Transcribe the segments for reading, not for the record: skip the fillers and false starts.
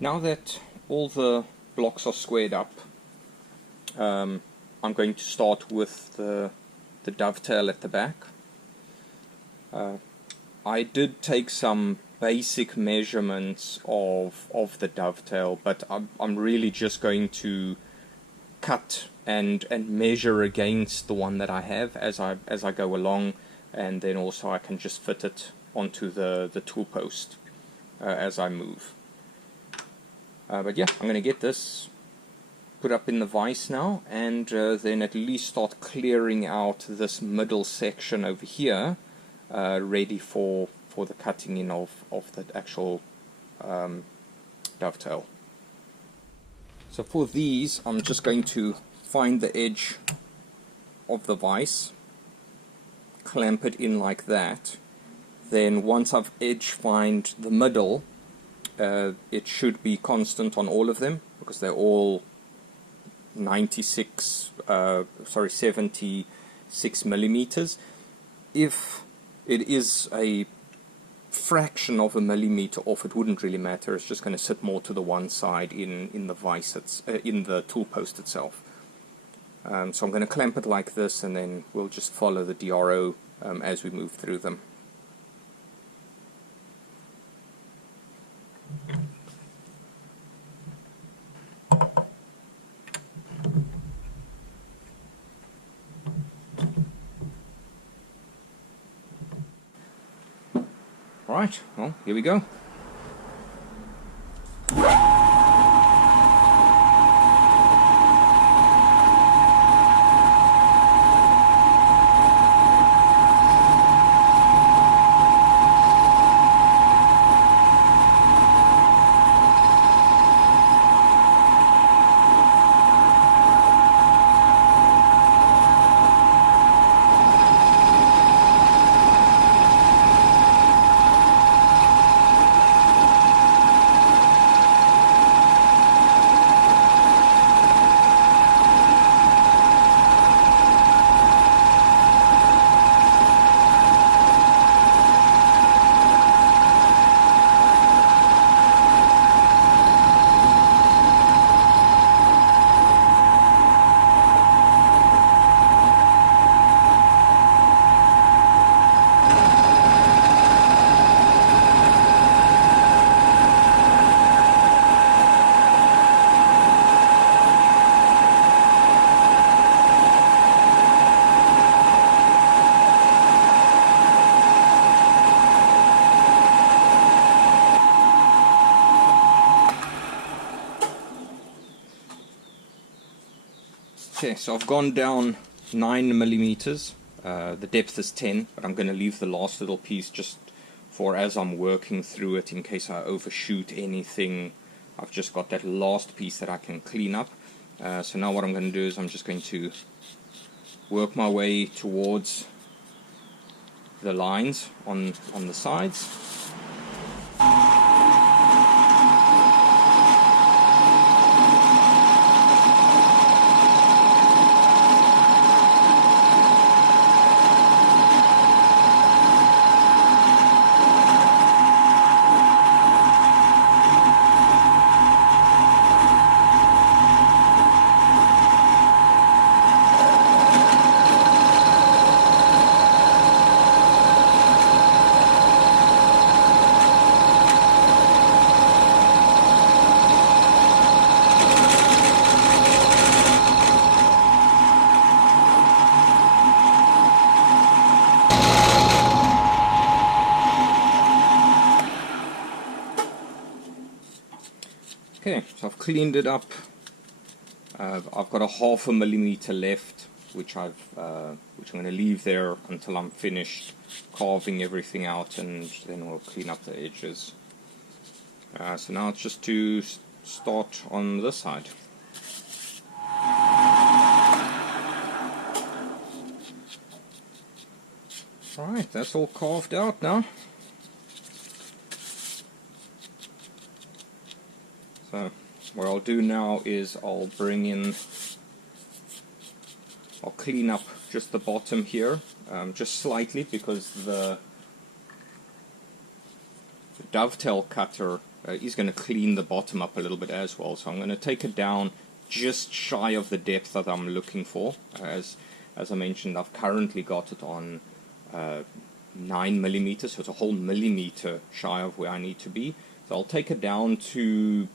Now that all the blocks are squared up, I'm going to start with the dovetail at the back. I did take some basic measurements of the dovetail, but I'm really just going to cut and measure against the one that I have as I go along, and then also I can just fit it onto the tool post as I move. But yeah, I'm going to get this put up in the vise now, and then at least start clearing out this middle section over here, ready for the cutting in of the actual dovetail. So for these, I'm just going to find the edge of the vise, clamp it in like that. Then once I've edge find the middle, it should be constant on all of them because they're all 76 millimeters. If it is a fraction of a millimeter off, it wouldn't really matter. It's just going to sit more to the one side in the vise, in the tool post itself. So I'm going to clamp it like this, and then we'll just follow the DRO as we move through them. Alright, well, here we go. Okay, so I've gone down 9 millimeters. The depth is 10, but I'm going to leave the last little piece just for as I'm working through it in case I overshoot anything. I've just got that last piece that I can clean up. So now what I'm going to do is I'm just going to work my way towards the lines on the sides. Okay, so I've cleaned it up. I've got a 0.5 millimeter left, which I'm going to leave there until I'm finished carving everything out, and then we'll clean up the edges. So now it's just to start on this side. Alright, that's all carved out now. So what I'll do now is I'll clean up just the bottom here, just slightly, because the dovetail cutter is going to clean the bottom up a little bit as well. So I'm going to take it down just shy of the depth that I'm looking for. As I mentioned, I've currently got it on 9 millimeters, so it's a whole millimeter shy of where I need to be. So I'll take it down to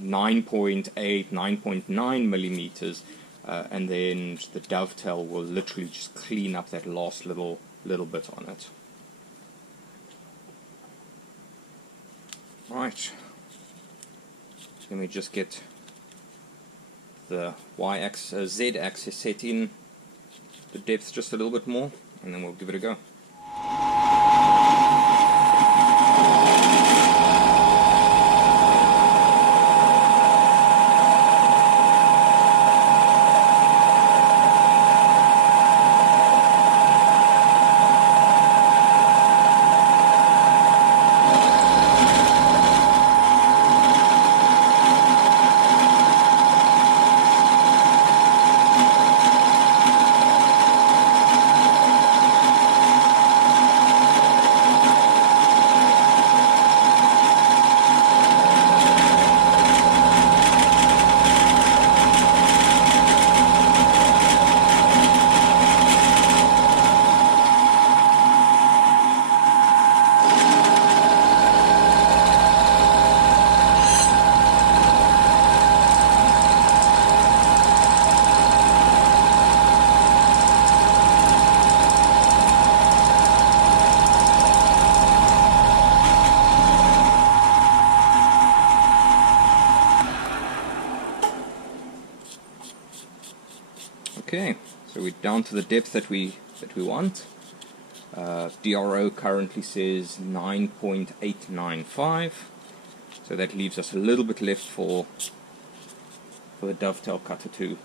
9.8, 9.9 millimeters, and then the dovetail will literally just clean up that last little bit on it. Right, let me just get the Z-axis set in the depth just a little bit more, and then we'll give it a go. Okay, so we're down to the depth that we want. DRO currently says 9.895, so that leaves us a little bit left for the dovetail cutter to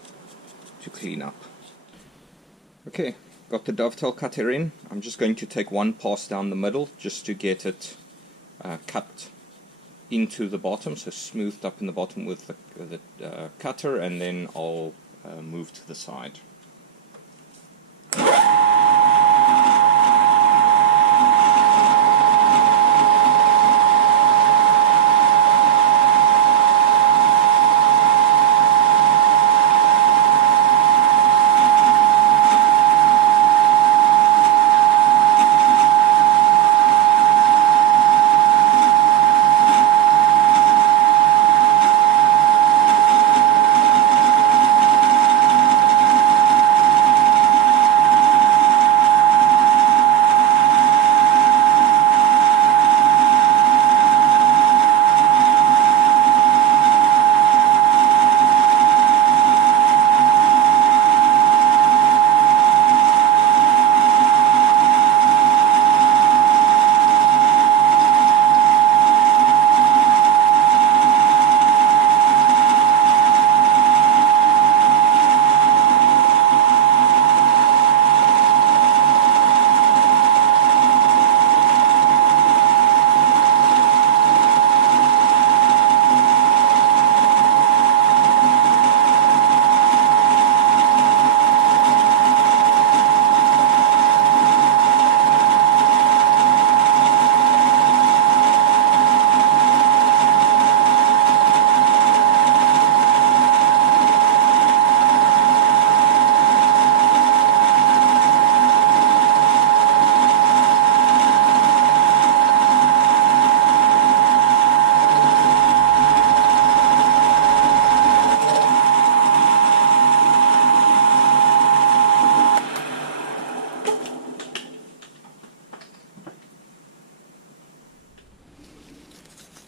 clean up. Okay, got the dovetail cutter in. I'm just going to take one pass down the middle just to get it cut into the bottom, so smoothed up in the bottom with the cutter, and then I'll move to the side.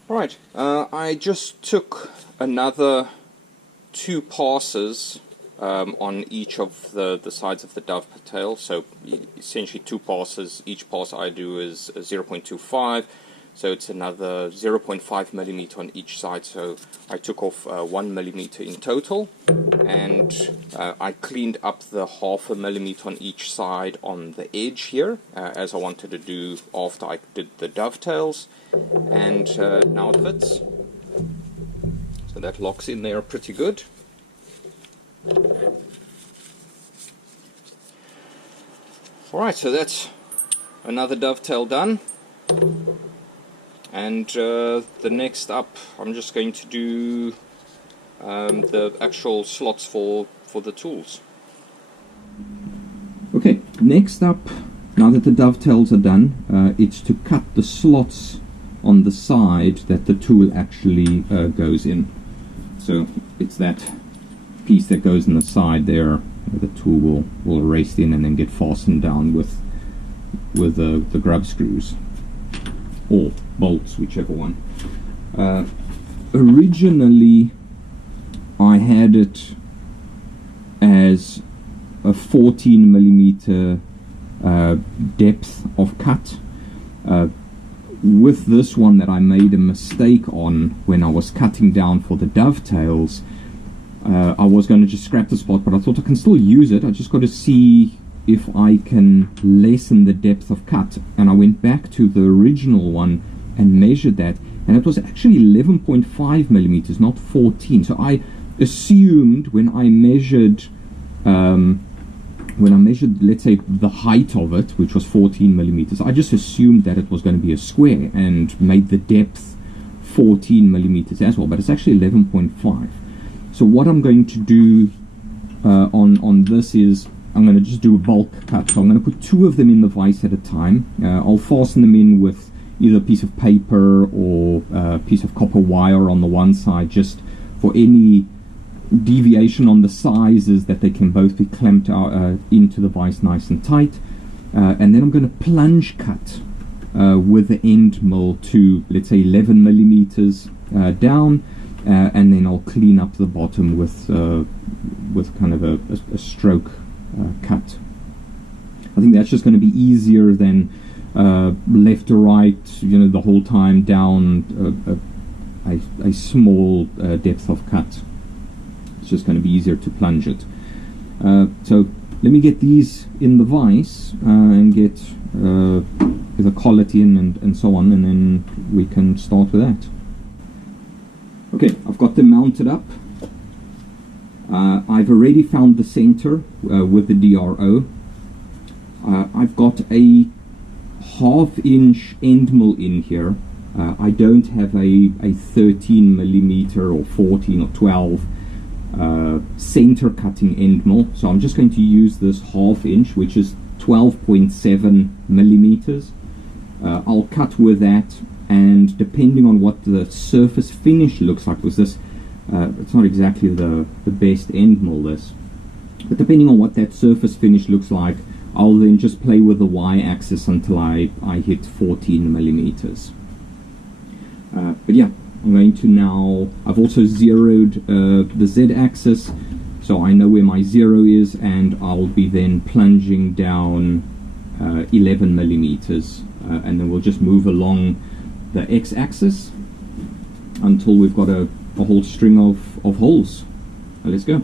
Right, I just took another 2 passes on each of the sides of the dovetail, so essentially 2 passes. Each pass I do is 0.25, so it's another 0.5 millimeter on each side, so I took off 1 millimeter in total, and I cleaned up the 0.5 millimeter on each side on the edge here, as I wanted to do after I did the dovetails, and now it fits. So that locks in there pretty good. Alright, so that's another dovetail done. And the next up, I'm just going to do the actual slots for the tools. Okay, next up, now that the dovetails are done, it's to cut the slots on the side that the tool actually goes in. So it's that piece that goes in the side there, the tool will rest in and then get fastened down with the grub screws or bolts, whichever one. Originally I had it as a 14 millimeter depth of cut. With this one that I made a mistake on when I was cutting down for the dovetails, I was going to just scrap the spot, but I thought I can still use it. I just got to see if I can lessen the depth of cut. And I went back to the original one and measured that, and it was actually 11.5 millimeters, not 14. So I assumed when I measured let's say the height of it, which was 14 millimeters, I just assumed that it was going to be a square and made the depth 14 millimeters as well, but it's actually 11.5. So what I'm going to do on this is I'm going to just do a bulk cut. So I'm going to put 2 of them in the vise at a time. I'll fasten them in with either a piece of paper or a piece of copper wire on the one side, just for any deviation on the sizes, that they can both be clamped out, into the vise nice and tight. And then I'm going to plunge cut with the end mill to, let's say, 11 millimeters down, and then I'll clean up the bottom with kind of a stroke cut. I think that's just going to be easier than left to right, the whole time down a small depth of cut. It's just going to be easier to plunge it. So let me get these in the vise and get the collet in and so on, and then we can start with that. Okay, I've got them mounted up. I've already found the center with the DRO. I've got a 1/2 inch end mill in here. I don't have a 13 millimeter or 14 or 12 center cutting end mill, so I'm just going to use this 1/2 inch, which is 12.7 millimeters. I'll cut with that, and depending on what the surface finish looks like with this, it's not exactly the best end mill, this, but depending on what that surface finish looks like, I'll then just play with the y-axis until I hit 14 millimeters. But yeah, I'm going to now, I've also zeroed the z-axis, so I know where my 0 is, and I'll be then plunging down 11 millimeters, and then we'll just move along the x-axis until we've got a whole string of holes. Now let's go.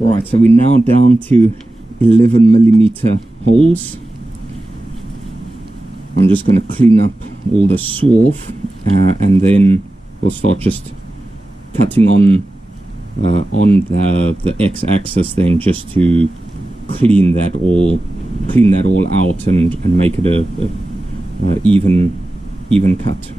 Alright, so we're now down to 11mm holes. I'm just going to clean up all the swarf and then we'll start just cutting on the x-axis then, just to clean that all out and make it a even cut.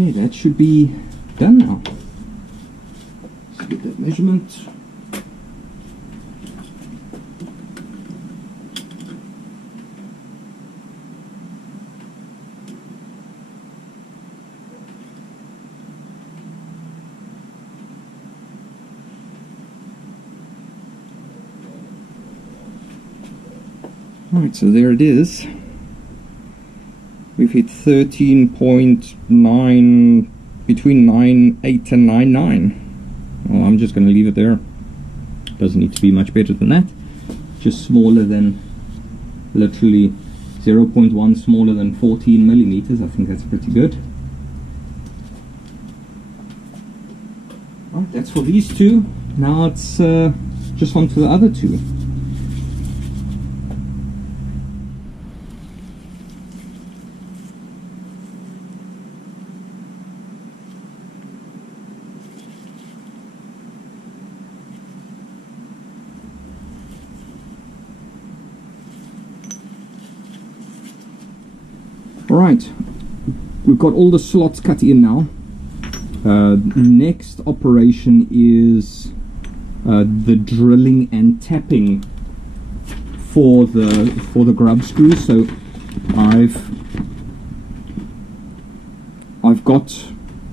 Okay, that should be done now. Let's get that measurement. Alright, so there it is. We've hit 13.9, between 9.8 and 9.9. Well, I'm just going to leave it there. Doesn't need to be much better than that. Just smaller than, literally 0.1 smaller than 14mm. I think that's pretty good. Right, that's for these two. Now it's just on to the other two. Right, we've got all the slots cut in now. Next operation is the drilling and tapping for the grub screws. So I've got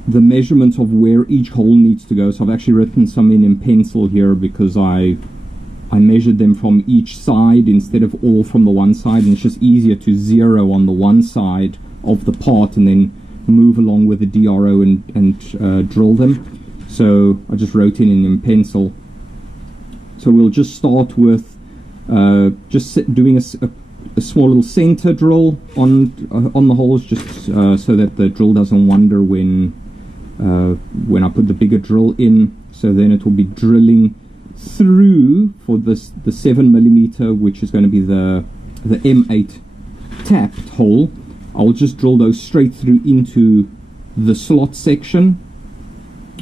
the measurements of where each hole needs to go. So I've actually written some in pencil here because I measured them from each side instead of all from the one side, and it's just easier to zero on the one side of the part and then move along with the DRO and drill them. So I just wrote in pencil. So we'll just start with doing a small little center drill on the holes, just so that the drill doesn't wander when I put the bigger drill in. So then it will be drilling through for the 7mm, which is going to be the M8 tapped hole. I'll just drill those straight through into the slot section.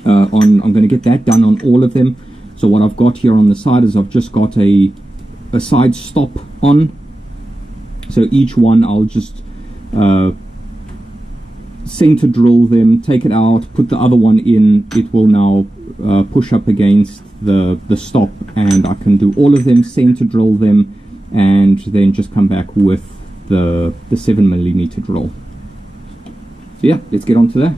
I'm going to get that done on all of them. So what I've got here on the side is I've just got a side stop on. So each one I'll just center drill them, take it out, put the other one in. It will now push up against the stop, and I can do all of them, center drill them, and then just come back with the 7mm drill. So yeah, let's get on to that.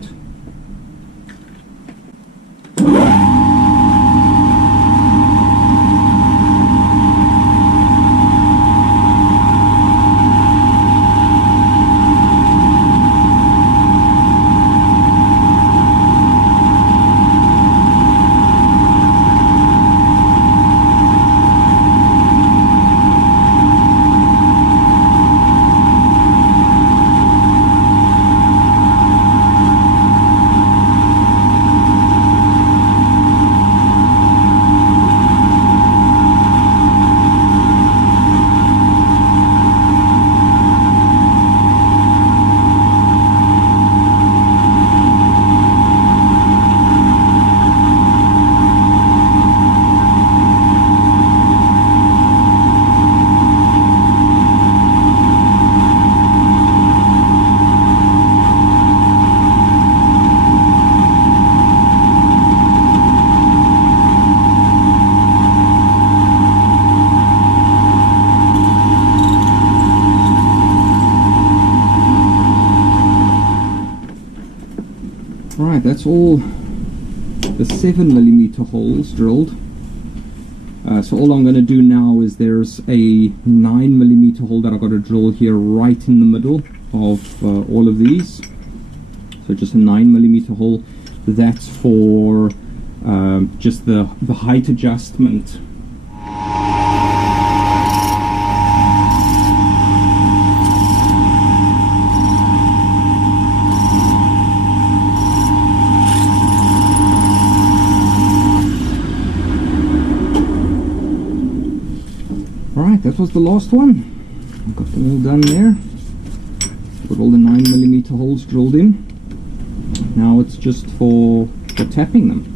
that's all the 7mm holes drilled. So all I'm going to do now is there's a 9mm hole that I've got to drill here right in the middle of all of these. So just a 9mm hole. That's for just the height adjustment. Alright, that was the last one. I've got them all done there. Got all the 9mm holes drilled in. Now it's just for tapping them.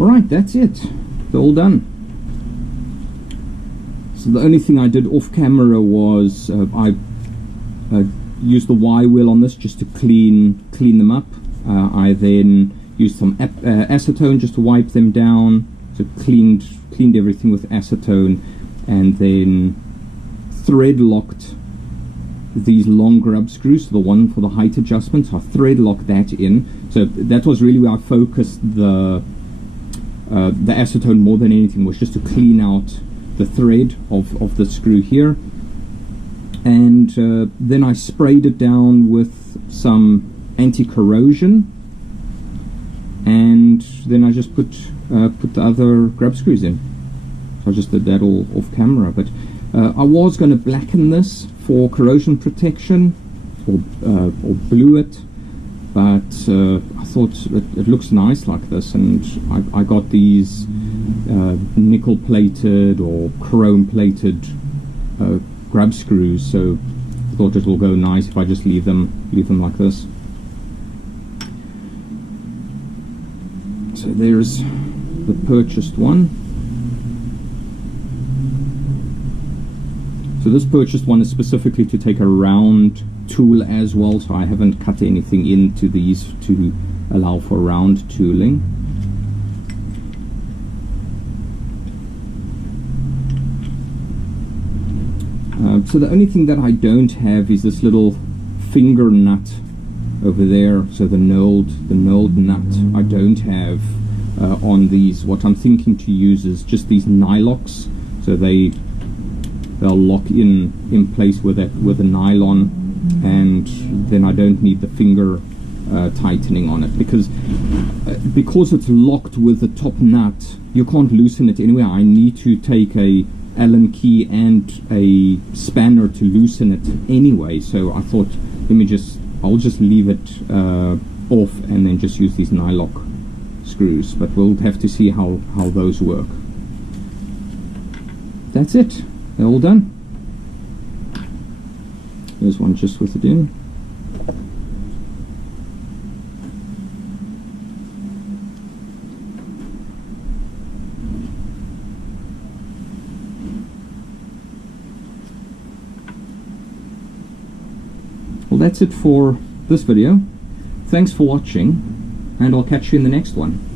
Alright, that's it. They're all done. So the only thing I did off camera was I used the Y wheel on this just to clean them up. I then used some acetone just to wipe them down. So cleaned everything with acetone, and then thread locked these long grub screws, so the one for the height adjustment. So I thread locked that in. So that was really where I focused the acetone more than anything, was just to clean out the thread of the screw here. And then I sprayed it down with some anti-corrosion, and then I just put the other grub screws in. So I just did that all off camera, but I was going to blacken this for corrosion protection, or blue it, but I thought it looks nice like this, and I got these nickel plated or chrome plated grub screws, so I thought it will go nice if I just leave them like this. So there's the purchased one. So this purchased one is specifically to take a round tool as well, so I haven't cut anything into these to allow for round tooling. So the only thing that I don't have is this little finger nut over there, so the knurled nut I don't have on these. What I'm thinking to use is just these nylocks, so they'll lock in place with a nylon, and then I don't need the finger tightening on it, because it's locked with the top nut. You can't loosen it anyway. I need to take a Allen key and a spanner to loosen it anyway, so I thought I'll just leave it off and then just use these nylock screws, but we'll have to see how those work. That's it, they're all done. There's one just with it in. Well, that's it for this video. Thanks for watching, and I'll catch you in the next one.